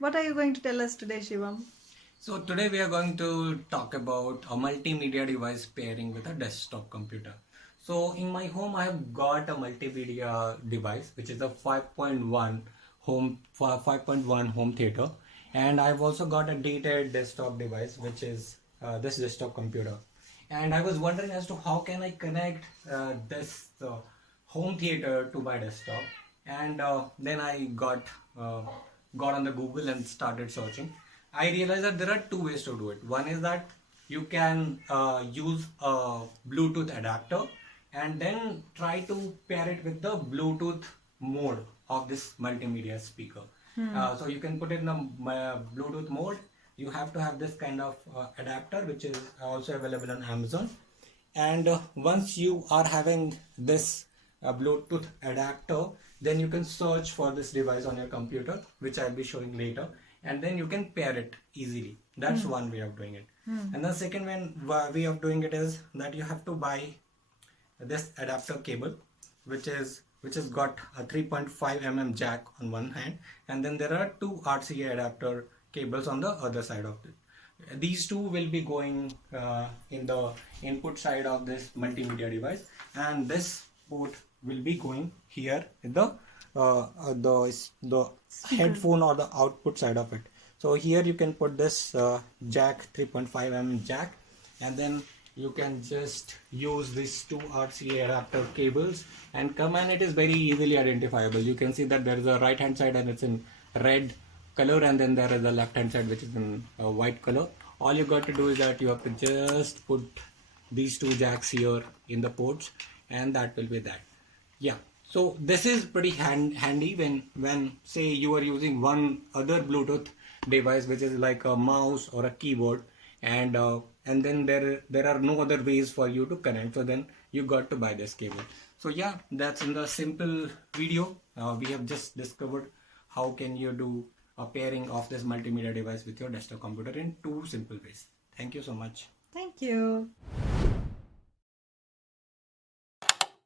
What are you going to tell us today, Shivam? So today we are going to talk about a multimedia device pairing with a desktop computer. So in my home I have got a multimedia device which is a 5.1 home theater, and I've also got a dated desktop device which is this desktop computer. And I was wondering as to how can I connect this home theater to my desktop, and then I got on the Google and started searching. I realized that there are two ways to do it. One is that you can use a Bluetooth adapter and then try to pair it with the Bluetooth mode of this multimedia speaker. So you can put it in the Bluetooth mode. You have to have this kind of adapter, which is also available on Amazon. And once you are having this Bluetooth adapter, then you can search for this device on your computer, which I'll be showing later, and then you can pair it easily. That's one way of doing it. And the second way of doing it is that you have to buy this adapter cable, which is got a 3.5 mm jack on one hand, and then there are two RCA adapter cables on the other side of it. These two will be going in the input side of this multimedia device, and this port will be going here in the headphone or the output side of it. So here you can put this jack, 3.5 mm jack, and then you can just use these two RCA adapter cables and come, and it is very easily identifiable. You can see that there is a right hand side and it's in red color, and then there is a left hand side which is in white color. All you got to do is that you have to just put these two jacks here in the ports, and that will be that. Yeah, so this is pretty handy when say you are using one other Bluetooth device which is like a mouse or a keyboard, and then there are no other ways for you to connect, so then you got to buy this cable. So yeah, that's in the simple video. We have just discovered how can you do a pairing of this multimedia device with your desktop computer in two simple ways. Thank you so much. Thank you.